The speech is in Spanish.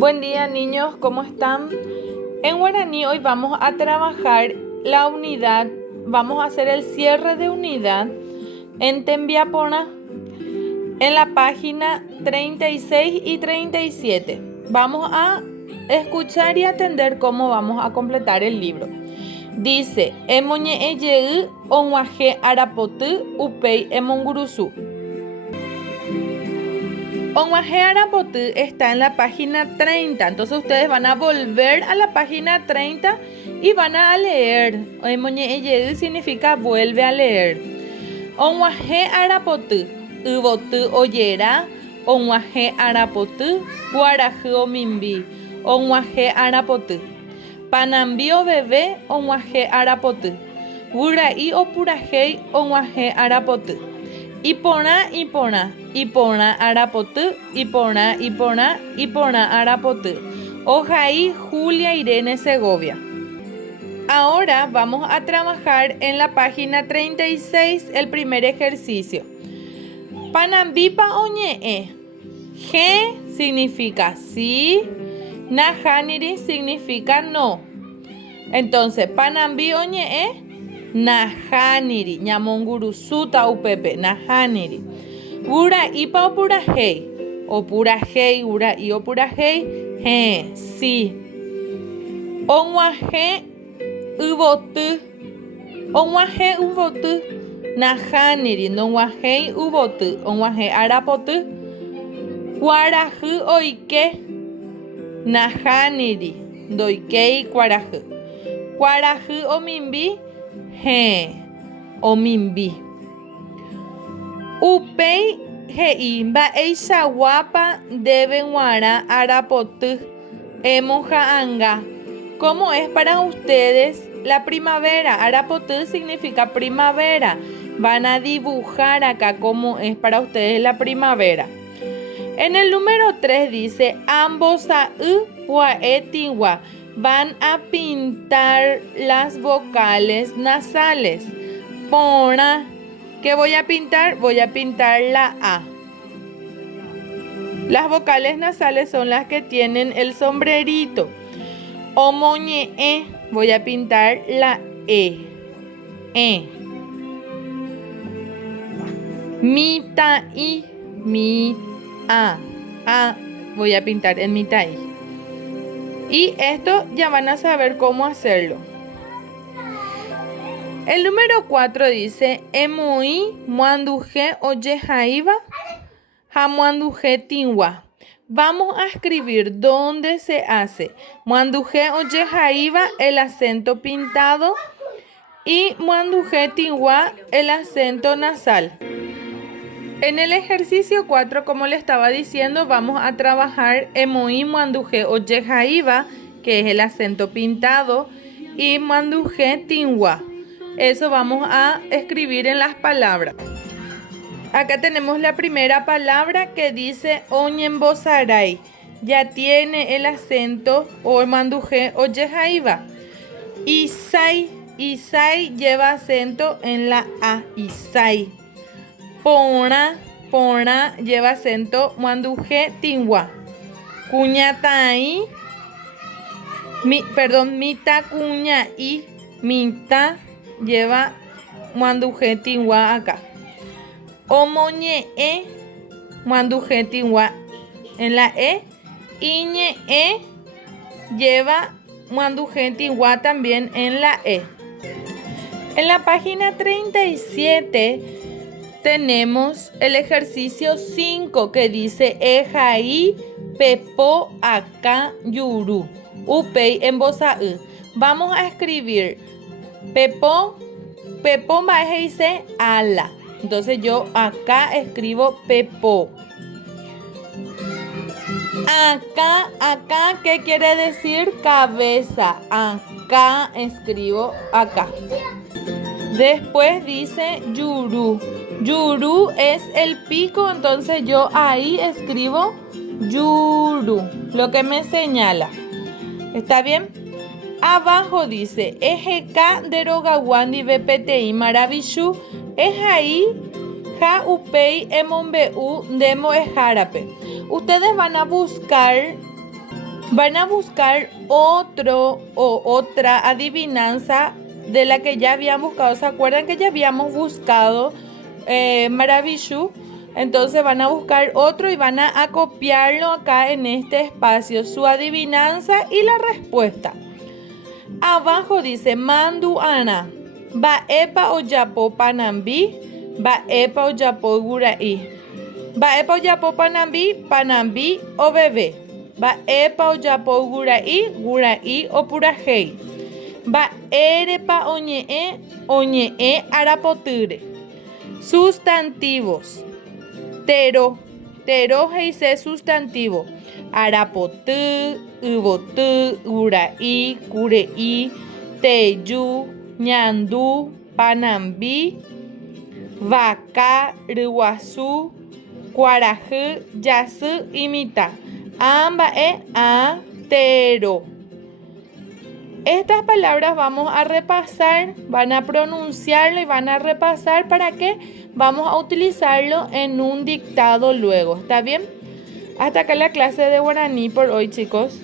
Buen día, niños, ¿cómo están? En guaraní hoy vamos a trabajar la unidad, vamos a hacer el cierre de unidad en Tembiapona en la página 36 y 37. Vamos a escuchar y atender cómo vamos a completar el libro. Dice, Emoñe eyeu onguaje arapotu upei emongurusu. Onguaje arapotu está en la página 30, entonces ustedes van a volver a la página 30 y van a leer. Emoñe eyeu significa vuelve a leer. Onguaje arapotu, ubotu oyera, onguaje arapotu, guaraje omimbi, onguaje arapotu. Panambio bebé onguaje arapotu. Gurai opurajei onguaje arapotu. Ipona ipona, ipona arapotu, ipona ipona, ipona arapotu. Ojaí Julia Irene Segovia. Ahora vamos a trabajar en la página 36 el primer ejercicio. Panambipa oñe'e. G significa sí. Najaniri significa no. Entonces, panambi oñe'e. Najaniri. Ñamongurusuta upepe. Najaniri. Ura ipa opurajei. Opurajei. Ura i opurajei. He. Sí. Onguaje ubotu. Onguaje ubotu. Najaniri. Nonguajei ubotu. Onguaje arapotu. Guarajú oike. Najaniri. Doikei guarajú. Guarajú omimbi. He. Omimbi. Upei hei mba'eichaguápa debe guara arapotu emojaanga. ¿Cómo es para ustedes la primavera? Arapotu significa primavera. Van a dibujar acá cómo es para ustedes la primavera. En el número 3 dice, ambos a puaetigua van a pintar las vocales nasales. Pona, ¿qué voy a pintar? Voy a pintar la A. Las vocales nasales son las que tienen el sombrerito. Omoñe'e, voy a pintar la E. Mita'i, A, voy a pintar en mita'i. Y esto ya van a saber cómo hacerlo. El número 4 dice, Emoi muanduje oyejaiva, jamuanduje tingua. Vamos a escribir dónde se hace muanduje oyejaiva, el acento pintado, y muanduje tingua, el acento nasal. En el ejercicio 4, como le estaba diciendo, vamos a trabajar Emoi muanduje oyejaiva, que es el acento pintado, y muanduje tingua. Eso vamos a escribir en las palabras. Acá tenemos la primera palabra que dice oñembosaray. Ya tiene el acento o muanduje oyejaiva. Isai lleva acento en la A. Isai. Pona lleva acento muanduje tingua. Cuñatai, mita cuñai, mita lleva muanduje tingua acá. Omoñe'e, muanduje tingua en la E. Iñe'e lleva muanduje tingua también en la E. En la página 37 tenemos el ejercicio 5 que dice Ejaí, Pepo, Acá, Yuru, Upei, en Bosaú. Vamos a escribir Pepo maje dice ala. Entonces yo acá escribo Pepo. Acá, ¿qué quiere decir? Cabeza. Acá escribo acá. Después dice Yuru. Yuru es el pico, entonces yo ahí escribo Yuru, lo que me señala. ¿Está bien? Abajo dice Ejeka derogawandi bpti maravillu ejaí ja upei emombeu demo ejarape. Ustedes van a buscar Van a buscar otro o otra adivinanza de la que ya habían buscado. ¿Se acuerdan que ya habíamos buscado Maravillu? Entonces van a buscar otro y van a copiarlo acá en este espacio, su adivinanza y la respuesta. Abajo dice Mandu Ana, ba epa oyapo panambi, ba epa oyapo gurai. Ba epa oyapo panambi, panambi o bebé. Ba epa oyapo gurai, gurai o purajei. Ba erepa oñe'e arapotyre. Sustantivos. Tero heise sustantivo. Arapoty, yvoty, gurai, kurei, teju, ñandu, panambi, vaca, ryguasu, kuarahy, jasy, imita. Amba'e tero. Estas palabras vamos a repasar, van a pronunciarlo y van a repasar para que vamos a utilizarlo en un dictado luego. ¿Está bien? Hasta acá la clase de guaraní por hoy, chicos.